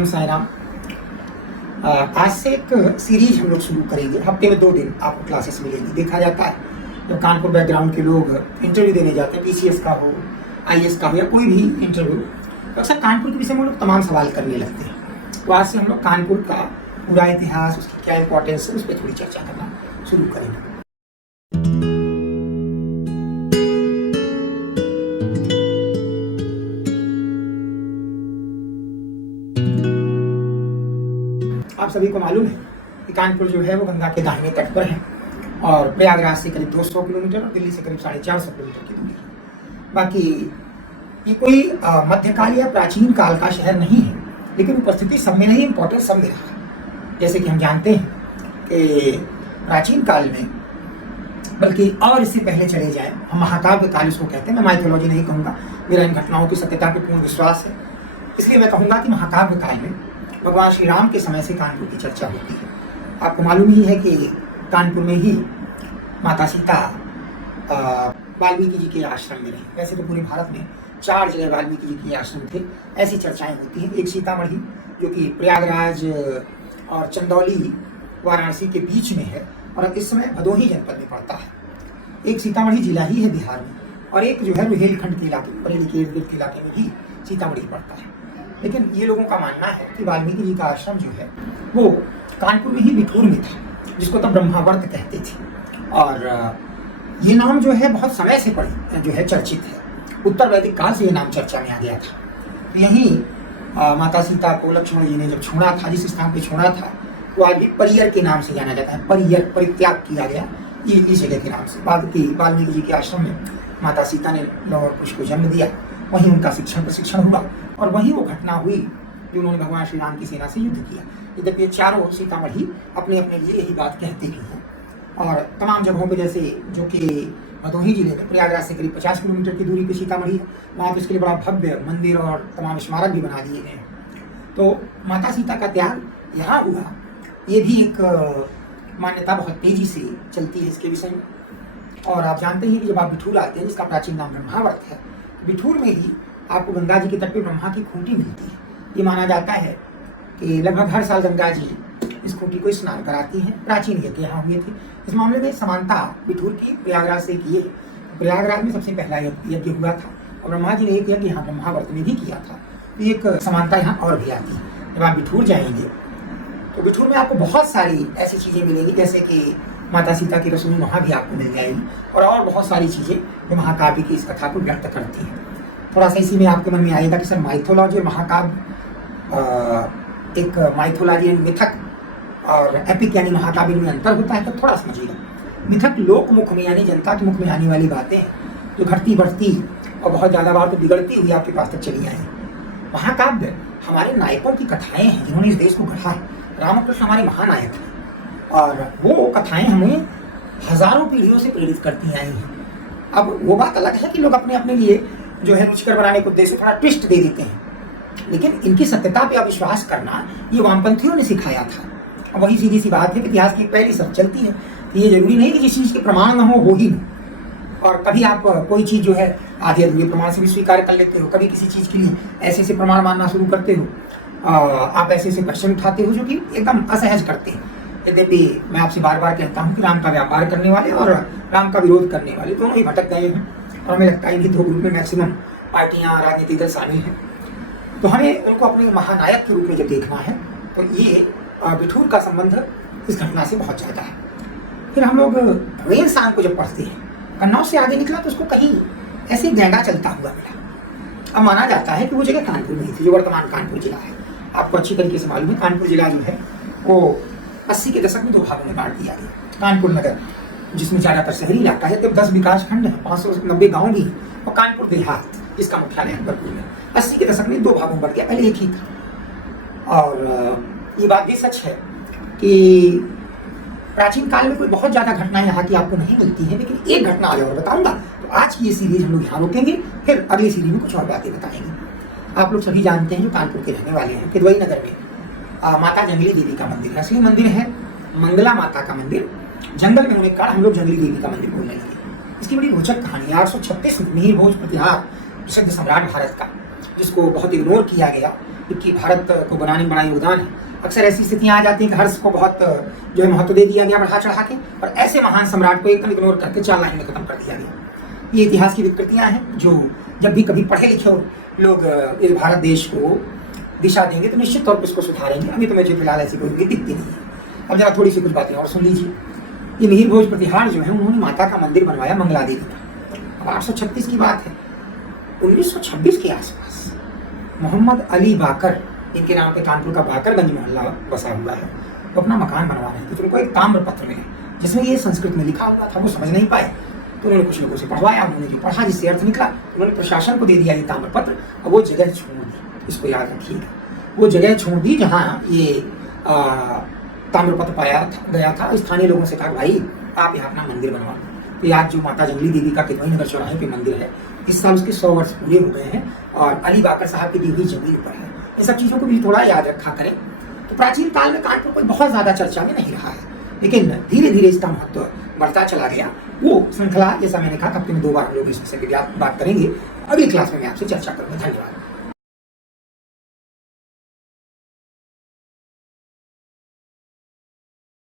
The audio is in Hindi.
ओम साई राम। आज से एक सीरीज हम लोग शुरू करेंगे। हफ्ते में 2 दिन आपको क्लासेस मिलेगी। देखा जाता है जब कानपुर बैकग्राउंड के लोग इंटरव्यू देने जाते हैं, पीसीएस का हो, आईएएस का हो या कोई भी इंटरव्यू, तो अक्सर कानपुर के विषय में लोग तमाम सवाल करने लगते हैं। तो आज से हम लोग कानपुर का पूरा इतिहास, उसकी क्या इंपॉर्टेंस है, उस पर थोड़ी चर्चा करना शुरू करेंगे। आप सभी को मालूम है कि कानपुर जो है वो गंगा के दाहिने तट पर है और प्रयागराज से करीब 200 किलोमीटर और दिल्ली से करीब 450 किलोमीटर की दूरी है। बाकी ये कोई मध्यकाल या प्राचीन काल का शहर नहीं है, लेकिन उपस्थिति सब में नहीं, इंपॉर्टेंस सब में रहा। जैसे कि हम जानते हैं कि प्राचीन काल में, बल्कि और इससे पहले चले जाए, हम महाकाव्य काल इसको कहते हैं। मैं माइथोलॉजी नहीं कहूँगा, मेरा इन घटनाओं की सत्यता पर पूर्ण विश्वास है, इसलिए मैं कहूँगा कि महाकाव्य काल में भगवान श्री राम के समय से कानपुर की चर्चा होती है। आपको मालूम ही है कि कानपुर में ही माता सीता वाल्मीकि जी के आश्रम में रही। वैसे तो पूरे भारत में 4 जगह वाल्मीकि जी के आश्रम थे, ऐसी चर्चाएं होती हैं। एक सीतामढ़ी जो कि प्रयागराज और चंदौली वाराणसी के बीच में है और इस समय भदोही जनपद में पड़ता है। एक सीतामढ़ी जिला ही है बिहार में, और एक जो है रुहेलखंड के इलाके में, बरेली के इर्द गिर्द के इलाके में ही सीतामढ़ी पड़ता है। लेकिन ये लोगों का मानना है कि वाल्मीकि जी का आश्रम जो है वो कानपुर में ही बिठूर में था, जिसको तब ब्रह्मावर्त कहते थे। और ये नाम जो है बहुत समय से जो है चर्चित है। उत्तर वैदिक काल से ये नाम चर्चा में आ गया था। यहीं माता सीता को लक्ष्मण जी ने जब छोड़ा था, जिस स्थान पे छोड़ा था वो आज भी परियर के नाम से जाना जाता है। परियर, परित्याग किया गया ये इस जगह के नाम से। बाद की वाल्मीकि जी के आश्रम में माता सीता ने लव और कुश को जन्म दिया, वहीं उनका शिक्षण प्रशिक्षण हुआ और वहीं वो घटना हुई जो उन्होंने भगवान श्री राम की सेना से युद्ध किया। यद्यपि ये चारों सीतामढ़ी अपने अपने लिए यही बात कहते भी हैं। और तमाम जगहों पे, जैसे जो कि भदोही जिले में प्रयागराज से करीब 50 किलोमीटर की दूरी पे सीतामढ़ी है, वहाँ पे इसके लिए बड़ा भव्य मंदिर और तमाम स्मारक भी बना दिए गए हैं। तो माता सीता का त्याग यहाँ हुआ, ये भी एक मान्यता बहुत तेजी से चलती है इसके विषय में। और आप जानते हैं कि जब आप बिठूर आते हैं, जिसका प्राचीन नाम ब्रह्मावर्त है, बिठूर में ही आपको गंगा जी के तट पे ब्रह्मा की खूंटी मिलती है। ये माना जाता है कि लगभग हर साल गंगा जी इस खूंटी को स्नान कराती हैं। प्राचीन यज्ञ यहाँ हुए थे। इस मामले में समानता बिठूर की प्रयागराज से की है। प्रयागराज में सबसे पहला यज्ञ हुआ था और ब्रह्मा जी ने एक यज्ञ यहाँ ब्रह्मावर्त में भी किया था। तो एक समानता यहाँ और भी आती है। जब आप बिठूर जाएंगे तो बिठूर में आपको बहुत सारी ऐसी चीज़ें मिलेंगी, जैसे कि माता सीता की रसोई वहाँ भी आपको मिल जाएगी और बहुत सारी चीज़ें जो महाकाव्य की इस कथा को व्यक्त करती हैं। थोड़ा सा इसी में आपके मन में आएगा कि सर माइथोलॉजी और महाकाव्य, एक माइथोलॉजी एंड मिथक और एपिक यानी महाकाव्य में अंतर होता है। तो थोड़ा समझिएगा। मिथक लोक मुख में यानी जनता के मुख में आने वाली बातें हैं जो घटती बढ़ती और बहुत ज़्यादा बार तो बिगड़ती हुई आपके पास तक चली आई। महाकाव्य हमारे नायकों की कथाएं हैं जिन्होंने इस देश को गढ़ा है। रामकृष्ण हमारे महानायक हैं और वो कथाएं हमें हजारों पीढ़ियों से प्रेरित करती आई हैं। अब वो बात अलग है कि लोग अपने अपने लिए जो है रुचिकर बनाने को उद्देश्य थोड़ा ट्विस्ट दे देते हैं, लेकिन इनकी सत्यता पे अविश्वास करना ये वामपंथियों ने सिखाया था। अब वही सीधी सी बात है कि इतिहास की पहली सब चलती है कि ये जरूरी नहीं कि जिस चीज़ के प्रमाण न हो ही न। और कभी आप कोई चीज़ जो है आधे अधूरे प्रमाण से भी स्वीकार कर लेते हो, कभी किसी चीज़ के लिए ऐसे से प्रमाण मानना शुरू करते हो, आप ऐसे से क्वेश्चन उठाते हो जो कि एकदम असहज करते हैं। यद्यपि मैं आपसे बार बार कहता हूँ कि राम का व्यापार करने वाले और राम का विरोध करने वाले दोनों ही भटक गए हैं और हमें लगता है इनकी 2 ग्रुप में मैक्सिमम पार्टियां, राजनीतिक दल शामिल हैं। तो हमें उनको अपने महानायक के रूप में जब देखना है तो ये बिठूर का संबंध इस घटना से बहुत ज़्यादा है। फिर हम लोग रेन सांग को जब पढ़ते हैं, कन्नौज से आगे निकला तो उसको कहीं ऐसे गैंडा चलता हुआ मिला। अब माना जाता है कि वो जगह कानपुर में थी, जो वर्तमान कानपुर जिला है। आपको अच्छी तरीके से मालूम है कानपुर जिला जो है वो 80 के दशक में 2 भागों में बांट दिया गया। कानपुर नगर, जिसमें ज़्यादातर शहरी इलाका है, तब 10 विकास खंड है, 590 गाँव भी, और कानपुर देहात जिसका मुख्यालय अकबरपुर में। 80 के दशक में 2 भागों में बढ़ गया, पहले एक ही था। और ये बात भी सच है कि प्राचीन काल में कोई बहुत ज़्यादा घटनाएं यहाँ की आपको नहीं मिलती है, लेकिन एक घटना आज और बताऊंगा। तो आज की ये सीरीज हम लोग यहाँ रोकेंगे, फिर अगली सीरीज में कुछ और बातें बताएंगे। आप लोग सभी जानते हैं जो कानपुर के रहने वाले हैं, किदवई नगर में माता जंगली देवी का मंदिर है। असली मंदिर है मंगला माता का मंदिर। जंगल में होने के कारण हम लोग जंगली देवी का मंदिर बोलने लगे। इसकी बड़ी रोचक कहानी है। 836 मिहिर भोज प्रतिहार प्रसिद्ध सम्राट भारत का, जिसको बहुत इग्नोर किया गया क्योंकि भारत को बनाने में बड़ा योगदान है। अक्सर ऐसी स्थितियां आ जाती हैं कि हर्ष को बहुत जो है महत्व दे दिया गया बढ़ा चढ़ा के, और ऐसे महान सम्राट को एकदम इग्नोर करके 4 लाइन में खत्म कर दिया गया। ये इतिहास की विकृतियां हैं जो जब भी कभी पढ़े लिखे लोग इस भारत देश को दिशा देंगे तो निश्चित तौर पर इसको सुधारेंगे। अभी तो मुझे फिलहाल ऐसी कोई दिखती नहीं है। अब जरा थोड़ी सी कुछ बातें और सुन लीजिए। ये मिहिर भोज प्रतिहार जो है उन्होंने माता का मंदिर बनवाया मंगला देवी का। अब 836 की बात है। 1926 के आसपास मोहम्मद अली बाकर, इनके नाम पे कानपुर का बाकरगंज मोहल्ला बसा हुआ है, वो अपना मकान बनवा रहे थे। तो उनको एक ताम्र पत्र मिला जिसमें ये संस्कृत में लिखा हुआ था, वो समझ नहीं पाए तो उन्होंने कुछ लोगों से पढ़वाया। उन्होंने जो पढ़ा जिससे अर्थ निकला उन्होंने प्रशासन को दे दिया ये ताम्र पत्र। अब वो जगह छोड़ दी, इसको याद रखिएगा, वो जगह छोड़ दी जहाँ ये ताम्र पत्र पाया गया था। स्थानीय लोगों से कहा भाई आप यहाँ अपना मंदिर बनवा। तो आज जो माता जंगली देवी का कितवाई नगर चौराहे पे मंदिर है, इस साल उसके 100 वर्ष पूरे हो गए हैं और अली बाकर साहब की दी हुई जमीन पर है। इन सब चीज़ों को भी थोड़ा याद रखा करें। तो प्राचीन काल में कानपुर कोई बहुत ज़्यादा चर्चा में नहीं रहा है, लेकिन धीरे धीरे इसका महत्व बढ़ता चला गया। वो श्रृंखला जैसा मैंने कहा, हफ्ते में 2 बार हम लोग इस विषय की बात करेंगे। अगली क्लास में मैं आपसे चर्चा करूँगा। धन्यवाद।